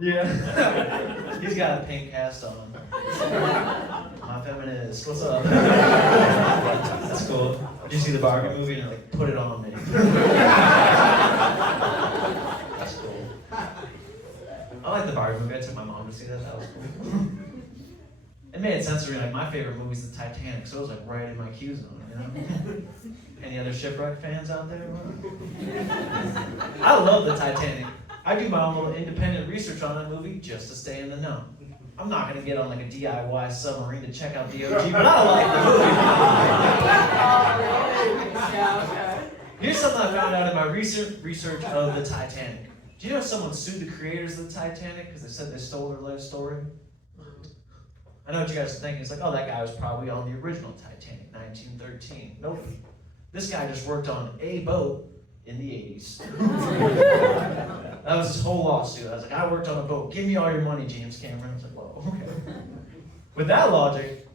Yeah. He's got a pink cast on. My feminist. What's up? That's cool. Did you see the Barbie movie and like put it on me? That's cool. I like the Barbie movie. I took my mom to see that. That was cool. It made sense to me. Like my favorite movie is the Titanic, so it was like right in my Q zone. You know? Any other shipwreck fans out there? I love the Titanic. I do my own little independent research on that movie just to stay in the know. I'm not gonna get on like a DIY submarine to check out DOG, but I like the movie. Here's something I found out in my research of the Titanic. Do you know someone sued the creators of the Titanic because they said they stole their life story? I know what you guys are thinking. It's like, oh, that guy was probably on the original Titanic, 1913. Nope. This guy just worked on a boat in the 80s. That was his whole lawsuit. I was like, I worked on a boat. Give me all your money, James Cameron. I was like, whoa, okay. With that logic,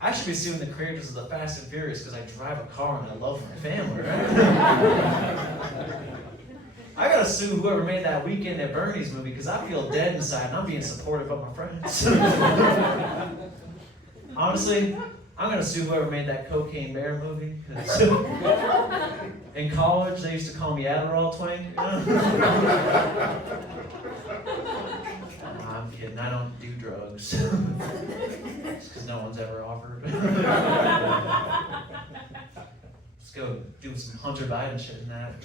I should be suing the creators of the Fast and Furious because I drive a car and I love my family, right? I gotta sue whoever made that Weekend at Bernie's movie because I feel dead inside and I'm being supportive of my friends. Honestly, I'm gonna sue whoever made that Cocaine Bear movie. In college, they used to call me Adderall Twink. You know? I'm kidding. I don't do drugs. Just because no one's ever offered. Let's go do some Hunter Biden shit in that.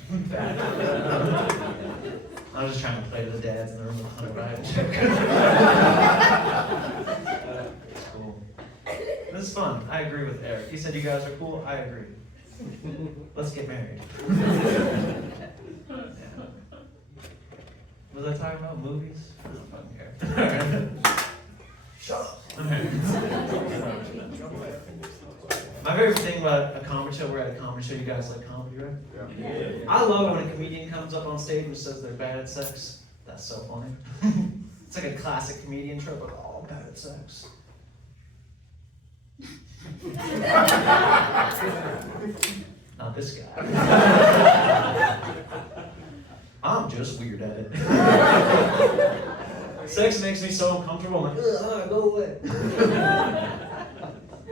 I was just trying to play to the dads in the room with Hunter Biden shit. It's cool. This is fun. I agree with Eric. He said you guys are cool. I agree. Let's get married. Yeah. Was I talking about movies? I don't fucking care. Shut up. My favorite thing about a comedy show, we're at a comedy show, you guys like comedy, right? Yeah. I love when a comedian comes up on stage and says they're bad at sex. That's so funny. It's like a classic comedian trope, like, oh, bad at sex. Not this guy. I'm just weird at it. Sex makes me so uncomfortable. I'm like, ugh, go away.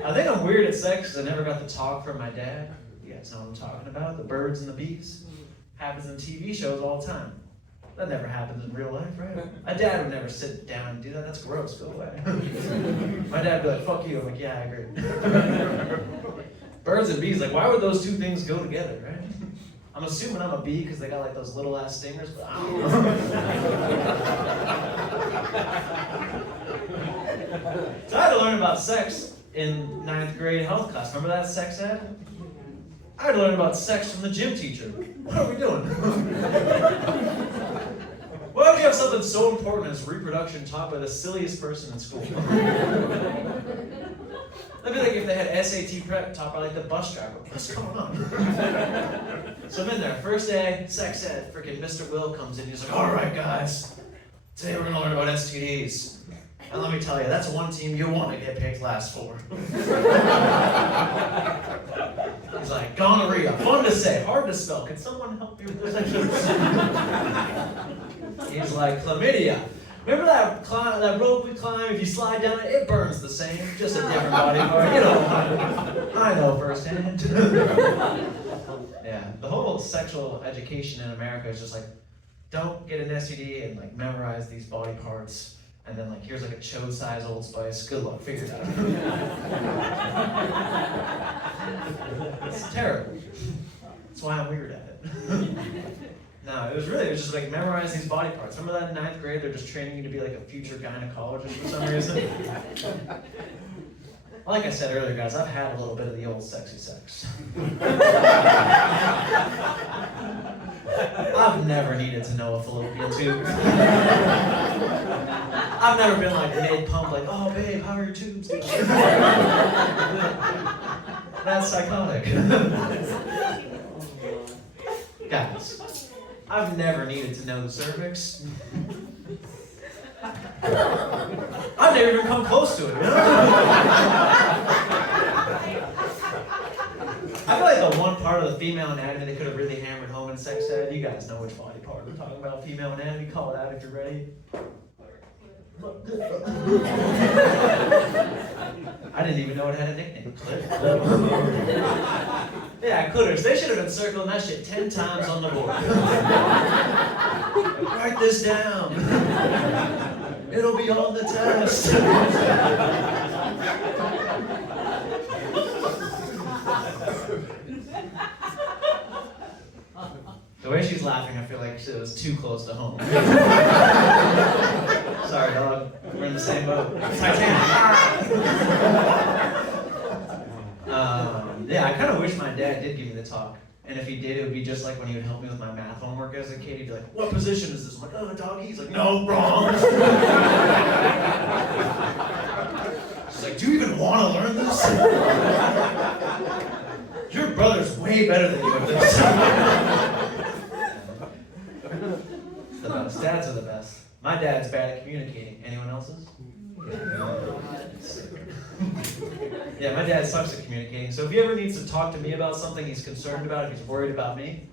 I think I'm weird at sex because I never got the talk from my dad. You guys know what I'm talking about? The birds and the bees. Happens in TV shows all the time. That never happens in real life, right? My dad would never sit down and do that. That's gross. Go away. My dad would be like, fuck you. I'm like, yeah, I agree. Birds and bees, like, why would those two things go together, right? I'm assuming I'm a bee because they got like those little ass stingers, but I don't know. So I had to learn about sex in 9th grade health class. Remember that sex ed? I had to learn about sex from the gym teacher. What are we doing? Why would you have something so important as reproduction taught by the silliest person in school? That'd be like if they had SAT prep taught by like the bus driver. What's going on? So I'm in there, first day, sex ed, freaking Mr. Will comes in, he's like, all right guys, today we're gonna learn about STDs. And let me tell you, that's one team you want to get picked last for. He's like, gonorrhea, fun to say, hard to spell. Can someone help me with this? He's like, chlamydia. Remember that rope we climb? If you slide down it, it burns the same, just a different body part. You know, I know firsthand. Yeah, the whole sexual education in America is just like, don't get an STD and like memorize these body parts. And then like, here's like a chode size Old Spice. Good luck, figure it out. It's terrible. That's why I'm weird at it. No, it was just like memorize these body parts. Remember that in 9th grade? They're just training you to be like a future gynecologist for some reason. Like I said earlier, guys, I've had a little bit of the old sexy sex. I've never needed to know a fallopian tube. I've never been like mid-pump, like, oh babe, how are your tubes doing? That's psychotic. Guys, I've never needed to know the cervix. I've never even come close to it, you know? I feel like the one part of the female anatomy they could have really hammered home in sex ed, you guys know which body part we're talking about, female anatomy, call it out if you're ready. I didn't even know it had a nickname. Yeah, Clitters. They should have been circling that shit 10 times on the board. Write this down. It'll be on the test. The way she's laughing, I feel like it was too close to home. Sorry, dog. We're in the same boat. Titanic. Yeah, I kind of wish my dad did give me the talk. And if he did, it would be just like when he would help me with my math homework as a kid. He'd be like, "What position is this?" I'm like, "Oh, doggy." He's like, "No, wrong." She's like, "Do you even want to learn this?" Your brother's way better than you at this. The best. Dads are the best. My dad's bad at communicating. Anyone else's? Yeah, my dad sucks at communicating. So if he ever needs to talk to me about something he's concerned about, if he's worried about me,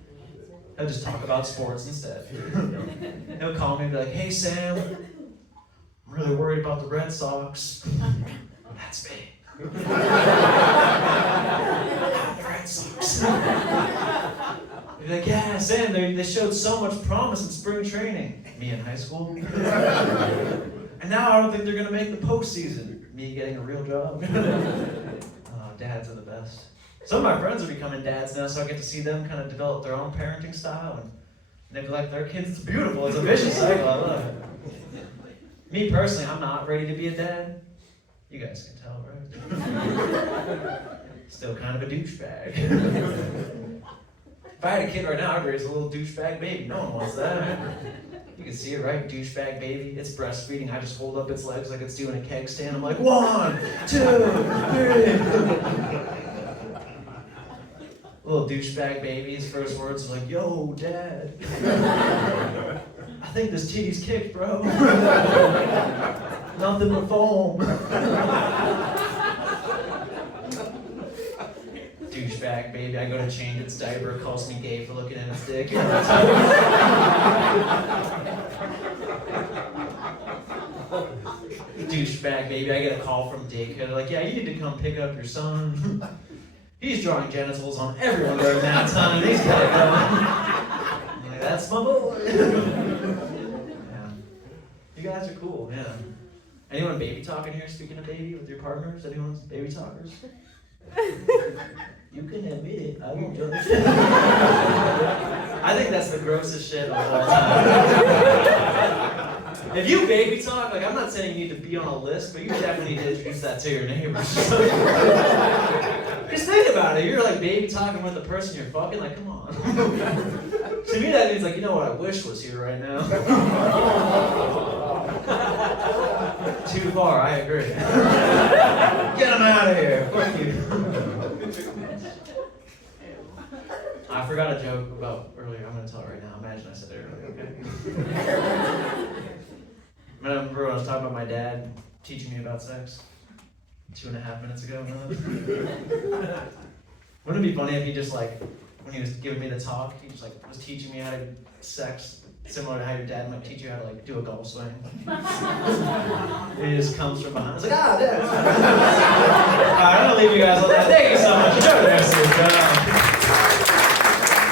he'll just talk about sports instead. He'll call me and be like, "Hey Sam, I'm really worried about the Red Sox." That's me. The Red Sox. He'd be like, "Yeah, Sam, they showed so much promise in spring training." Me in high school. And now I don't think they're going to make the postseason. Me getting a real job. Oh, dads are the best. Some of my friends are becoming dads now, so I get to see them kind of develop their own parenting style and neglect their kids. It's beautiful. It's a vicious cycle. I love it. Me personally, I'm not ready to be a dad. You guys can tell, right? Still kind of a douchebag. If I had a kid right now, I'd raise a little douchebag baby. No one wants that. You can see it, right? Douchebag baby. It's breastfeeding. I just hold up its legs like it's doing a keg stand. I'm like, 1, 2, 3. Little douchebag baby, his first words are like, "Yo, Dad. I think this titty's kicked, bro. Nothing but foam." Douchebag baby, I go to change its diaper, it calls me gay for looking at its dick. Douchebag baby, I get a call from daycare. They're like, "Yeah, you need to come pick up your son. He's drawing genitals on everyone during that time. He's gotta go." Like, "That's my boy." Yeah. You guys are cool, yeah. Anyone baby talking here? Speaking of baby with your partners? Anyone's baby talkers? You can admit it, I won't judge. I think that's the grossest shit of all time. If you baby talk, like, I'm not saying you need to be on a list, but you definitely need to introduce that to your neighbors. Just think about it. You're like baby talking with the person you're fucking, like, come on. To me, that means, like, you know what I wish was here right now. Too far, I agree. Get him out of here. Fuck you. I forgot a joke about earlier. I'm going to tell it right now. Imagine I said it earlier, okay? Remember when I was talking about my dad teaching me about sex 2.5 minutes ago? Wouldn't it be funny if he just, like, when he was giving me the talk, he just, like, was teaching me how to sex, similar to how your dad might teach you how to, like, do a golf swing. He just comes from behind. It's like, "Ah, Dad." All right, I'm going to leave you guys on that. Thank you so much. Enjoy the rest of your show.